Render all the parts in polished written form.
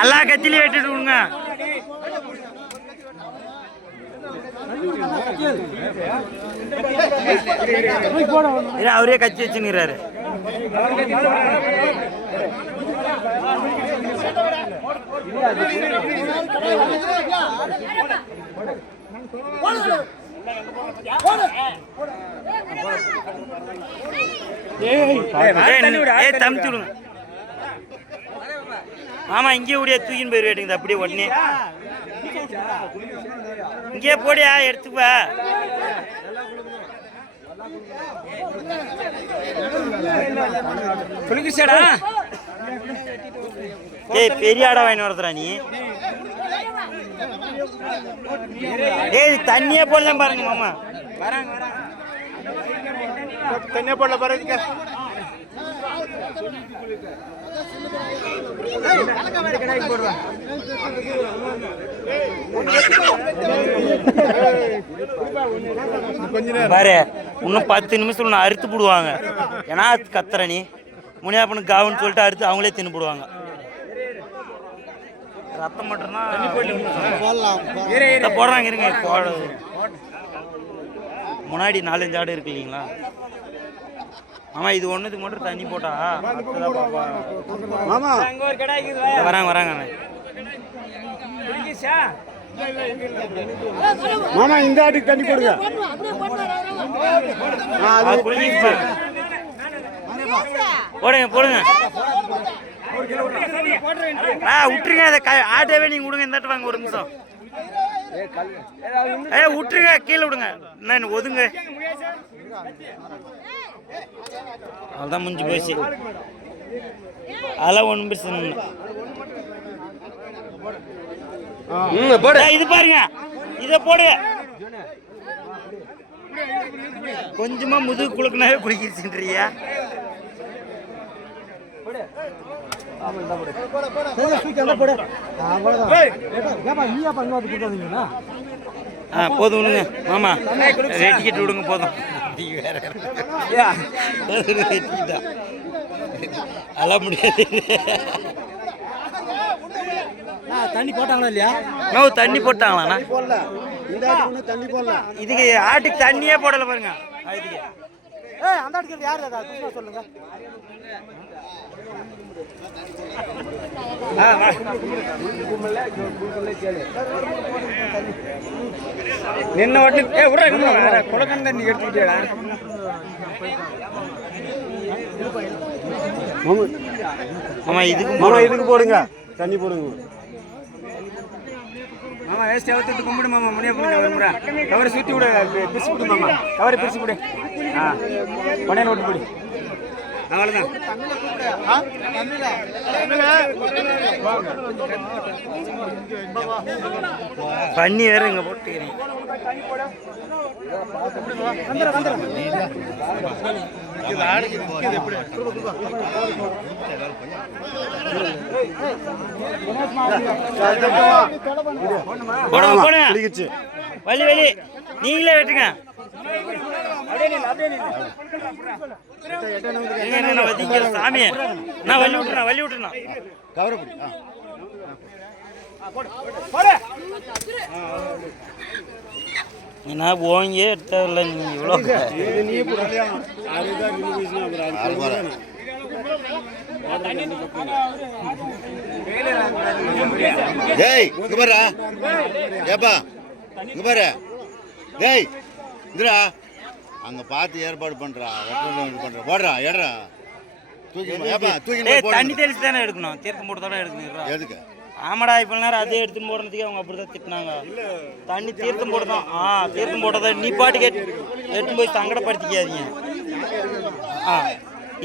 எல்லா கத்திலையும் வெட்டிட்டு விடுங்க. அவரே கத்தி வச்சுங்கிறாரு. தம்பிச்சு விடுங்க. ஆமா இங்கே ஓடியா தூக்கின்னு போயிரு வேட்டுங்க. அப்படியே உடனே இங்கே போடியா எடுத்துப்பா. ஏய் பெரிய ஆடா வாங்கி வரதுரா நீ. ஏய் தண்ணியே போடலாம் பாருங்க மாமா. தண்ணியே போடல பாருங்க. பாரு இன்னும் 10 நிமிஷம் அறுத்து போடுவாங்க. ஏன்னா கத்துற நீ முனியாப்பனுக்கு காவன்னு சொல்லிட்டு அறுத்து அவங்களே தின்னு போடுவாங்க. ரத்தம் மட்டும்தான் போடுறாங்க. இருங்க முன்னாடி 4-5 ஆடு இருக்கு இல்லைங்களா? ஆமா இது ஒண்ணுத்துக்கு மட்டும் தண்ணி போட்டா வராங்க வராங்க. மாமா இந்த ஆட்டுக்கு தண்ணி போடுங்க. போடுங்க போடுங்க. விட்டுருங்க அதை ஆட்டவே நீங்க விடுங்க. இந்த வாங்க ஒரு நிமிஷம். விட்டுருங்க கீழே விடுங்க. என்ன ஒதுங்க. அதான் முடிஞ்சு போச்சு. அதெல்லாம் ஒன்றும் பிரச்சனை இல்லை. இது பாருங்க இதை போடு. கொஞ்சமா முதுகு குளுக்குனாவே குளிக்கிறியா? போதும் விடுங்க மாமா. டிக்கெட் விடுங்க போதும். அதெல்லாம் முடியாது. தண்ணி போட்டாங்களா இல்லையா? தண்ணி போட்டாங்களா? இதுக்கு ஆட்டுக்கு தண்ணியே போடல பாருங்க. அந்த ஆட்டுக்கு யாரு சொல்லுங்க. நின்ன உடனே குளக்கன் தண்ணி எடுத்துக்கிட்டா. ஆமா இதுக்கு போடுங்க தண்ணி போடுங்க. மாமா வேஸ்ட் அவுத்துட்டு கும்பிடு மாமா. முனியப்பன் கவரை சுற்றி விட பிரிச்சு விடு மாமா. கவரை பிரிச்சு விடு. பணைய ஓட்டு போடு. அவ்வளோதான். பண்ணி வேற இங்க போட்டுக்கிறீங்க. வலி வலி நீங்களே வெட்டுங்க. சாமியை நான் வலி விட்டுறேன். ஏன்னா ஓங்க எடுத்ததில்ல நீ இவ்வளோ. டேய் இங்க பாரு. ஏப்பா இங்க பாரு. டேய் இந்தடா அங்க பார்த்து ஏற்பாடு பண்றா. பண்ற போடுறா ஏடுறா. தண்ணி தெளிச்சு தானே எடுக்கணும். தீர்த்தம் போட்டு தானே எடுக்கணும். எதுக்கு? ஆமாடா இப்போ நேரம் அதே எடுத்துன்னு போடுறதுக்கே அவங்க அப்படிதான் திட்டினாங்க. தண்ணி தீர்த்தம் போட்டுதான். தீர்த்தம் போட்டதான் நீ பாட்டுக்கு எடுத்துன்னு போய் சங்கடப்படுத்திக்காதீங்க.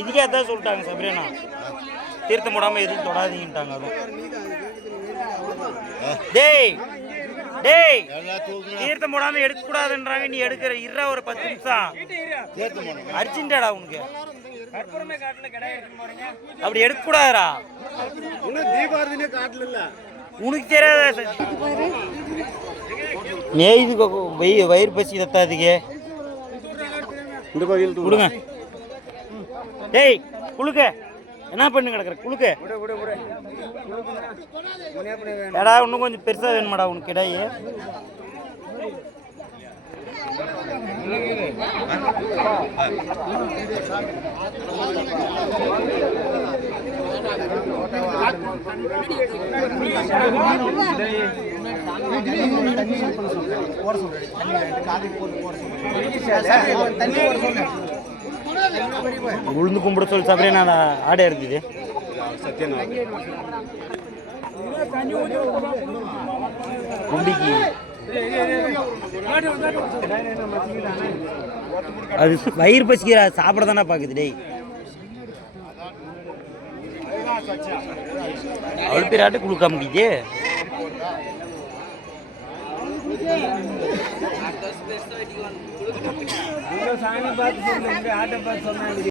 இதுக்கே அதான் சொல்லிட்டாங்க சபரினா. தீர்த்தம் போடாம எதுவும் தொடாதீங்கட்டாங்க. டேய் டேய் தீர்த்தம் போடாம எடுக்க கூடாதுன்றாங்க. நீ எடுக்கிற இருறா ஒரு 10 நிமிஷம் அர்ஜென்டாடா உனக்கு. அப்படி எடுக்க கூடாதுடா. உனக்கு தெரியாத வயிறு பசி தத்தாதுக்கு இந்த கோயில் கொடுங்க. டேய் குளுக்க என்ன பண்ணி கிடக்குற குளுக்கு விடு விடு விடு முனியப்பனே வேணும் ஏடா இன்னும் கொஞ்சம் பெருசாக வேணுமாடா உனக்கு இடையே உளுந்து கும்பிட சொல்லி சாப்பிட்றே நான் ஆடை இருக்குது கும்பிக்கு அது வயிறு பசிக்கிற சாப்பிட தானே பார்க்குது டேய் அவ்வளோ பேர் ஆட்டு கொடுக்க முடியுது சாமி பார்த்து சொல்லுங்க ஆட்டை பார்த்து சொன்னாங்க